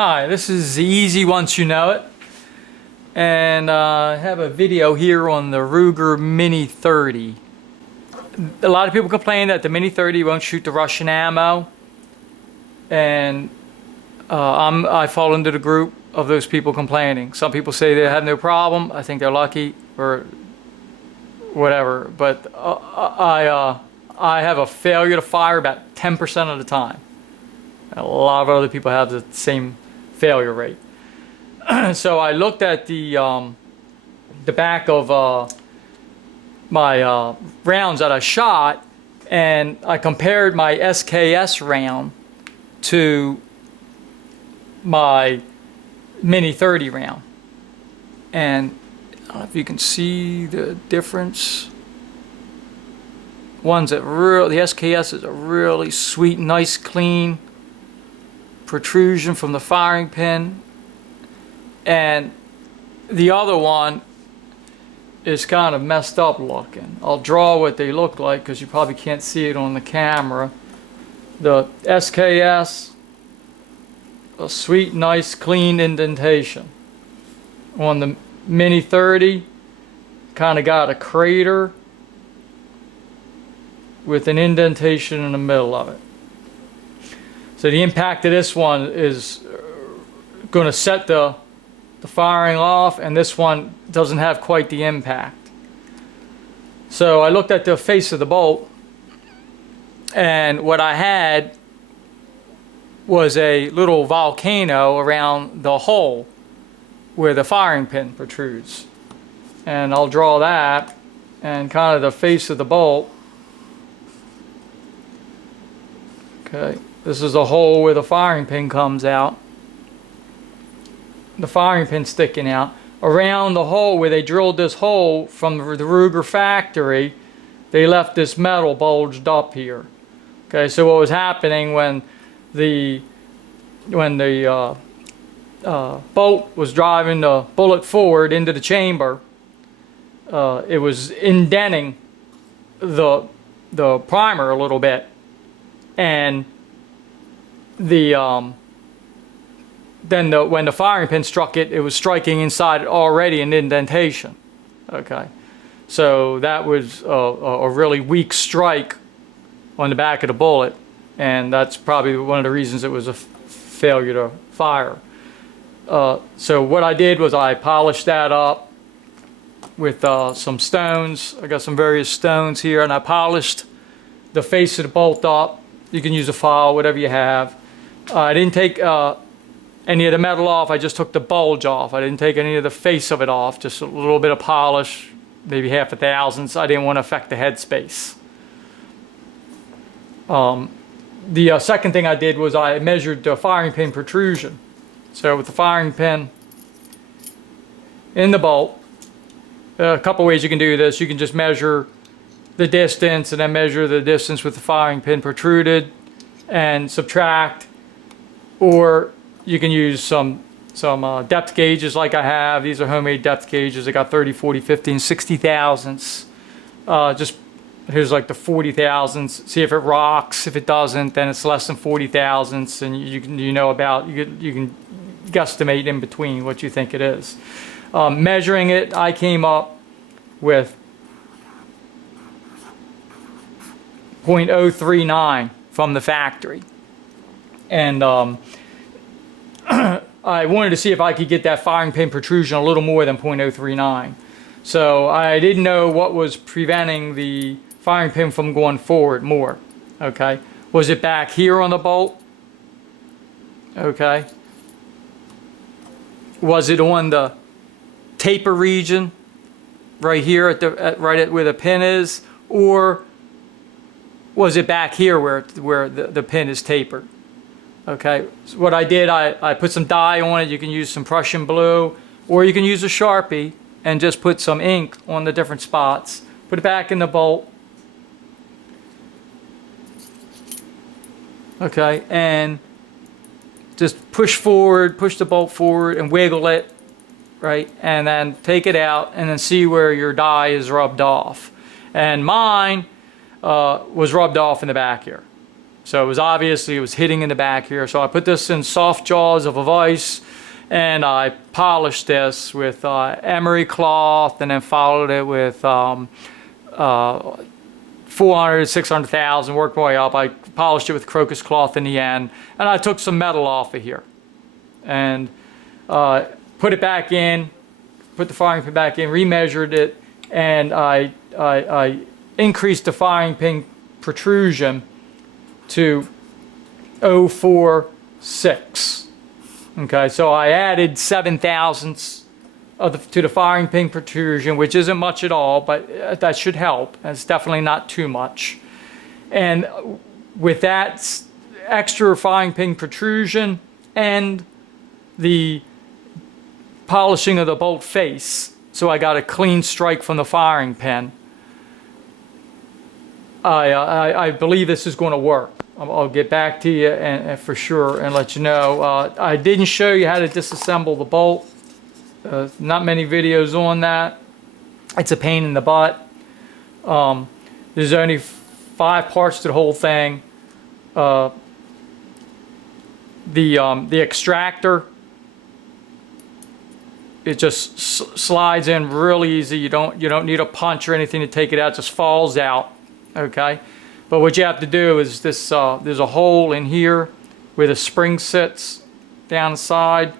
Hi, this is Easy Once You Know It, and I have a video here on the Ruger Mini 30. A lot of people complain that the Mini 30 won't shoot the Russian ammo, and I fall into the group of those people complaining. Some people say they have no problem. I think they're lucky or whatever, but I have a failure to fire about 10% of the time. A lot of other people have the same failure rate. So I looked at the back of my rounds that I shot, and I compared my SKS round to my Mini 30 round, and I don't know if you can see the difference. The SKS is a really sweet, nice, clean protrusion from the firing pin, and the other one is kind of messed up looking. I'll draw what they look like because you probably can't see it on the camera. The SKS, a sweet, nice, clean indentation. On the Mini 30, kind of got a crater with an indentation in the middle of it. So the impact of this one is going to set the firing off, and this one doesn't have quite the impact. So I looked at the face of the bolt, and what I had was a little volcano around the hole where the firing pin protrudes. And I'll draw that, and kind of the face of the bolt. Okay. This is a hole where the firing pin comes out. The firing pin sticking out. Around the hole where they drilled this hole from the Ruger factory, they left this metal bulged up here. Okay, so what was happening when the bolt was driving the bullet forward into the chamber, it was indenting the primer a little bit, and when the firing pin struck it, it was striking inside already an indentation. Okay, so that was a really weak strike on the back of the bullet, and that's probably one of the reasons it was a failure to fire. So what I did was I polished that up with some stones. I got some various stones here, and I polished the face of the bolt up. You can use a file, whatever you have. I didn't take any of the metal off. I just took the bulge off. I didn't take any of the face of it off. Just a little bit of polish, maybe half a thousandth. I didn't want to affect the headspace. The second thing I did was I measured the firing pin protrusion. So with the firing pin in the bolt, a couple ways you can do this. You can just measure the distance and then measure the distance with the firing pin protruded and subtract. Or you can use some depth gauges like I have. These are homemade depth gauges. I got 30, 40, 50, and 60 thousandths. Here's like the 40 thousandths. See if it rocks. If it doesn't, then it's less than 40 thousandths, and you can guesstimate in between what you think it is. Measuring it, I came up with 0.039 from the factory. And I wanted to see if I could get that firing pin protrusion a little more than 0.039. So I didn't know what was preventing the firing pin from going forward more. Okay, was it back here on the bolt? Okay, was it on the taper region right here right where the pin is, or was it back here where the pin is tapered? Okay, so what I did, I put some dye on it. You can use some Prussian blue, or you can use a Sharpie and just put some ink on the different spots. Put it back in the bolt. Okay, and just push the bolt forward and wiggle it, right? And then take it out and then see where your dye is rubbed off. And mine was rubbed off in the back here. So it was hitting in the back here. So I put this in soft jaws of a vise, and I polished this with emery cloth, and then followed it with 400, 600,000, worked my way up. I polished it with crocus cloth in the end, and I took some metal off of here and put it back in, put the firing pin back in, remeasured it, and I increased the firing pin protrusion to 0.46. Okay, so I added 7 thousandths to the firing pin protrusion, which isn't much at all, but that should help. It's definitely not too much. And with that extra firing pin protrusion and the polishing of the bolt face, so I got a clean strike from the firing pin, I believe this is going to work. I'll get back to you and for sure and let you know. I didn't show you how to disassemble the bolt. Not many videos on that. It's a pain in the butt. There's only 5 parts to the whole thing. The extractor, it just slides in really easy. You don't need a punch or anything to take it out. It just falls out. Okay. But what you have to do is this, there's a hole in here where the spring sits down the side.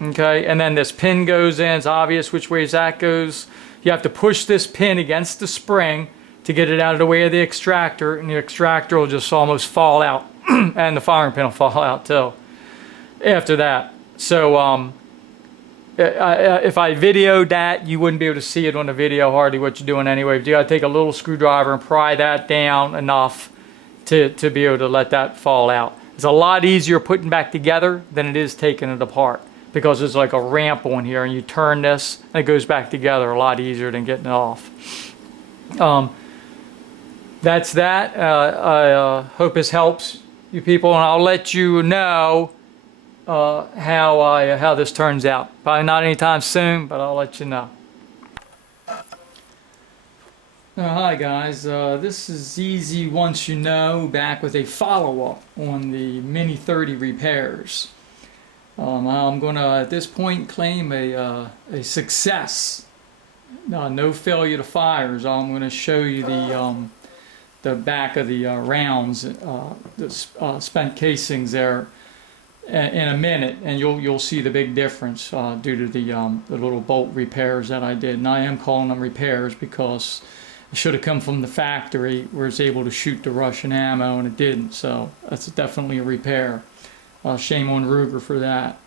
Okay, and then this pin goes in. It's obvious which way that goes. You have to push this pin against the spring to get it out of the way of the extractor, and the extractor will just almost fall out, and the firing pin will fall out too after that. So if I videoed that, you wouldn't be able to see it on the video hardly what you're doing anyway. But you got to take a little screwdriver and pry that down enough to be able to let that fall out. It's a lot easier putting back together than it is taking it apart, because there's like a ramp on here, and you turn this and it goes back together a lot easier than getting it off. That's that. I hope this helps you people, and I'll let you know how this turns out. Probably not anytime soon, but I'll let you know. Hi guys, this is Easy Once You Know, back with a follow-up on the Mini 30 repairs. I'm going to, at this point, claim a success. No failure to fires. I'm going to show you the back of the rounds, the spent casings there in a minute, and you'll see the big difference due to the little bolt repairs that I did. And I am calling them repairs because it should have come from the factory where it's able to shoot the Russian ammo, and it didn't. So that's definitely a repair. Shame on Ruger for that.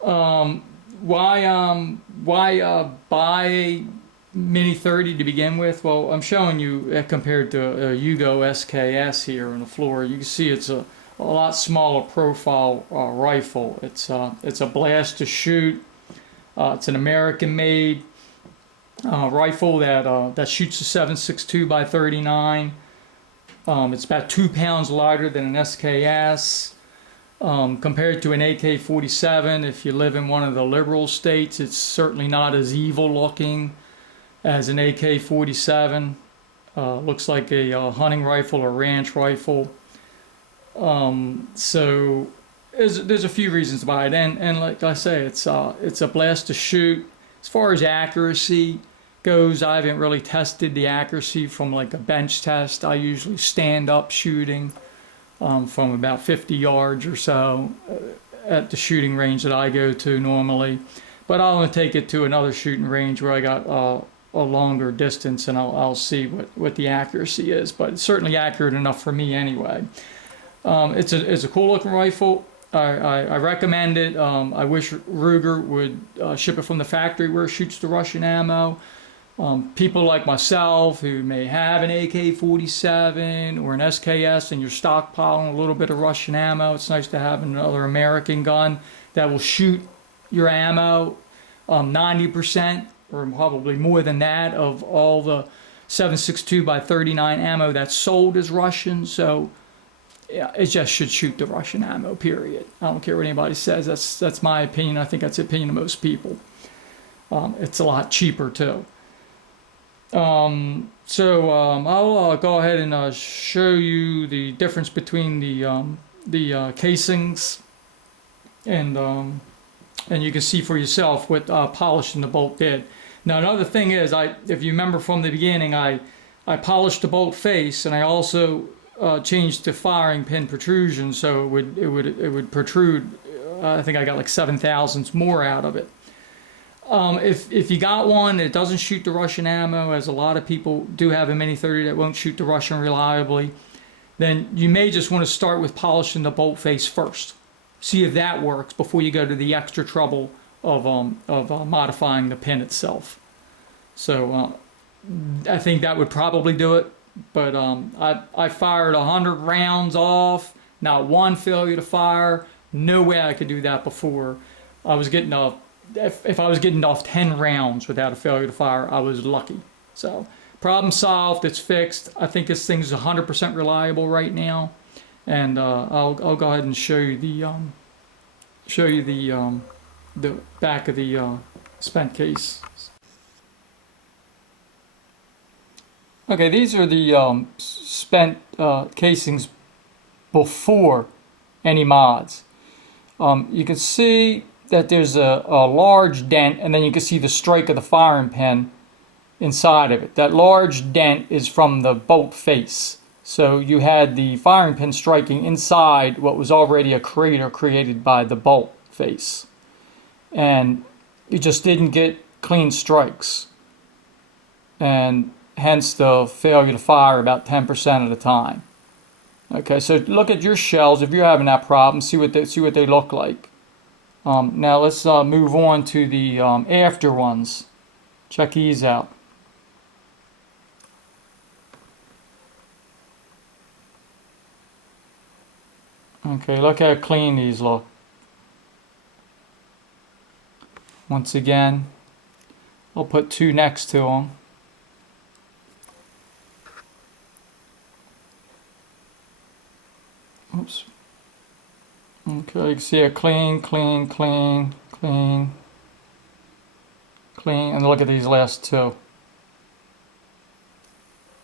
Why buy a Mini 30 to begin with? Well, I'm showing you compared to a Yugo SKS here on the floor. You can see it's a lot smaller profile rifle. It's a blast to shoot. It's an American-made rifle that shoots a 7.62 by 39. It's about 2 pounds lighter than an SKS. Compared to an AK-47, if you live in one of the liberal states, it's certainly not as evil looking as an AK-47. Looks like a hunting rifle or ranch rifle. So there's a few reasons to buy it, and like I say, it's a blast to shoot. As far as accuracy goes, I haven't really tested the accuracy from like a bench test. I usually stand up shooting from about 50 yards or so at the shooting range that I go to normally. But I'll take it to another shooting range where I got a longer distance, and I'll see what the accuracy is. But it's certainly accurate enough for me anyway. It's a cool looking rifle. I recommend it. I wish Ruger would ship it from the factory where it shoots the Russian ammo. People like myself who may have an AK-47 or an SKS and you're stockpiling a little bit of Russian ammo, it's nice to have another American gun that will shoot your ammo. 90% or probably more than that of all the 7.62 by 39 ammo that's sold is Russian. So yeah, it just should shoot the Russian ammo, period. I don't care what anybody says. That's my opinion. I think that's the opinion of most people. It's a lot cheaper too. I'll go ahead and show you the difference between the casings, and you can see for yourself what polishing the bolt did. Now another thing is, if you remember from the beginning, I polished the bolt face, and I also changed the firing pin protrusion so it would protrude. I think I got like 7 thousandths more out of it. If you got one that doesn't shoot the Russian ammo, as a lot of people do have a Mini 30 that won't shoot the Russian reliably, then you may just want to start with polishing the bolt face first. See if that works before you go to the extra trouble of modifying the pin itself. So I think that would probably do it. But I fired 100 rounds off, not one failure to fire. No way I could do that before. I was getting if I was getting off 10 rounds without a failure to fire, I was lucky. So problem solved. It's fixed. I think this thing's 100% reliable right now, and I'll go ahead and show you the back of the spent case. Okay, these are the spent casings before any mods. You can see that there's a large dent, and then you can see the strike of the firing pin inside of it. That large dent is from the bolt face. So you had the firing pin striking inside what was already a crater created by the bolt face. And you just didn't get clean strikes. And hence the failure to fire about 10% of the time. Okay, so look at your shells if you're having that problem. See what they look like. Now let's move on to the after ones. Check these out. Okay, look how clean these look. Once again, I'll put two next to them. Oops. Okay, you can see a clean, and look at these last two.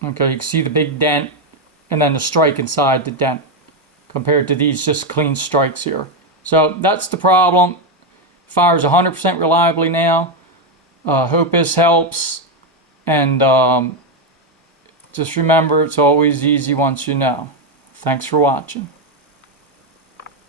Okay, you can see the big dent and then the strike inside the dent compared to these just clean strikes here. So that's the problem. Fires 100% reliably now. Hope this helps, and just remember, it's always easy once you know. Thanks for watching.